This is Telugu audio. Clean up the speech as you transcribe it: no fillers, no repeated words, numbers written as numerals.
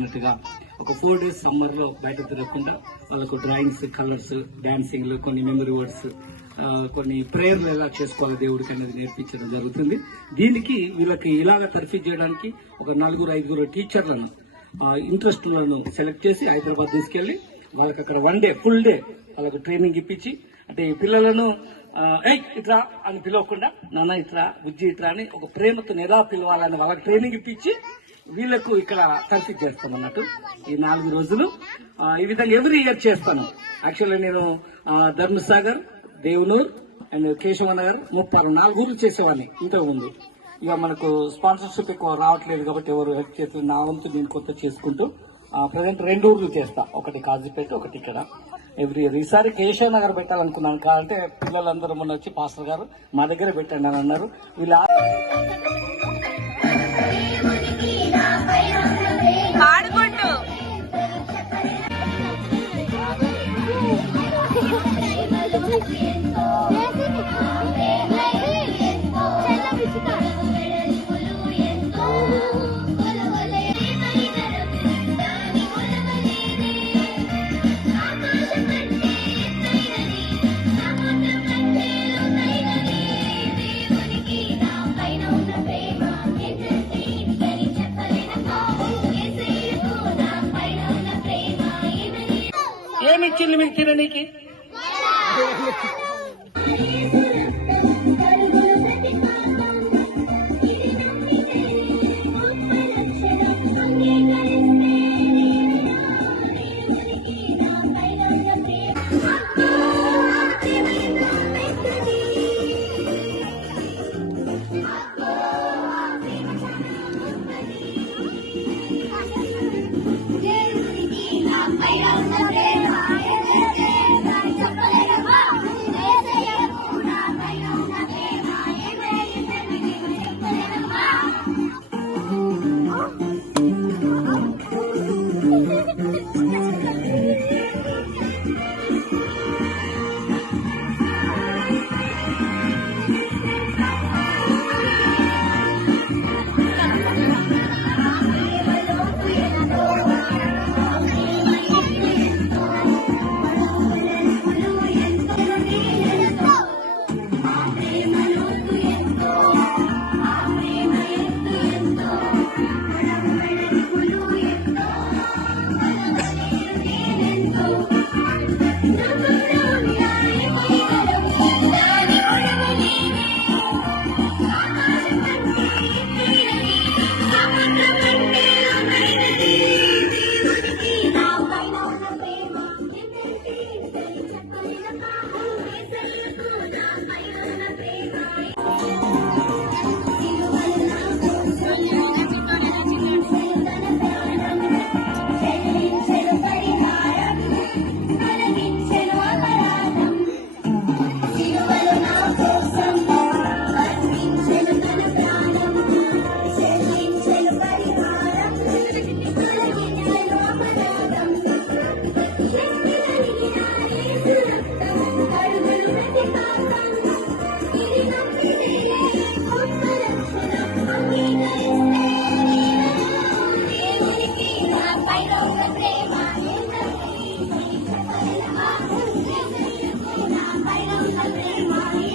అన్నట్టుగా ఒక 4 days సమ్మర్ లో బయట తిరగకుండా వాళ్ళకు డ్రాయింగ్స్, కలర్స్, డాన్సింగ్లు, కొన్ని మెమరీ వర్డ్స్, కొన్ని ప్రేయర్లు ఎలా చేసుకోవాలి దేవుడికి అనేది నేర్పించడం జరుగుతుంది. దీనికి వీళ్ళకి ఇలాగ తర్ఫీ చేయడానికి ఒక 4-5 టీచర్లను ఇంట్రెస్ట్లను సెలెక్ట్ చేసి హైదరాబాద్ తీసుకెళ్లి వాళ్ళకి అక్కడ 1 day ఫుల్ డే వాళ్ళకు ట్రైనింగ్ ఇప్పించి, అంటే ఈ పిల్లలను ఇట్రా అని పిలవకుండా నాన్న ఇట్రా, బుజ్జి ఇట్రా అని ఒక ప్రేమతో ఎలా పిలవాలని వాళ్ళకి ట్రైనింగ్ ఇప్పించి వీళ్లకు ఇక్కడ తర్ఫీ చేస్తాం అన్నట్టు ఈ 4 రోజులు. ఈ విధంగా ఎవ్రీ ఇయర్ చేస్తాను. యాక్చువల్లీ నేను ధర్మసాగర్, దేవనూర్ అండ్ కేశవ నగర్, 4 ఊర్లు చేసేవాడిని ఇంతకు ముందు. ఇక మనకు స్పాన్సర్షిప్ ఎక్కువ రావట్లేదు కాబట్టి ఎవరు హెల్ప్ చేస్తుంది, నా వంతు నేను కొత్త చేసుకుంటూ ప్రజెంట్ 2 ఊర్లు చేస్తా, ఒకటి కాజీపేట, ఒకటి ఇక్కడ. ఎవ్రీ ఇయర్ ఈసారి కేశవ నగర్ పెట్టాలనుకున్నాను, కాబట్టి పిల్లలందరూ మొన్న వచ్చి పాస్టర్ గారు మా దగ్గర పెట్టండి అని అన్నారు. వీళ్ళ ఏమిచ్చింది మీకు తిననీకి?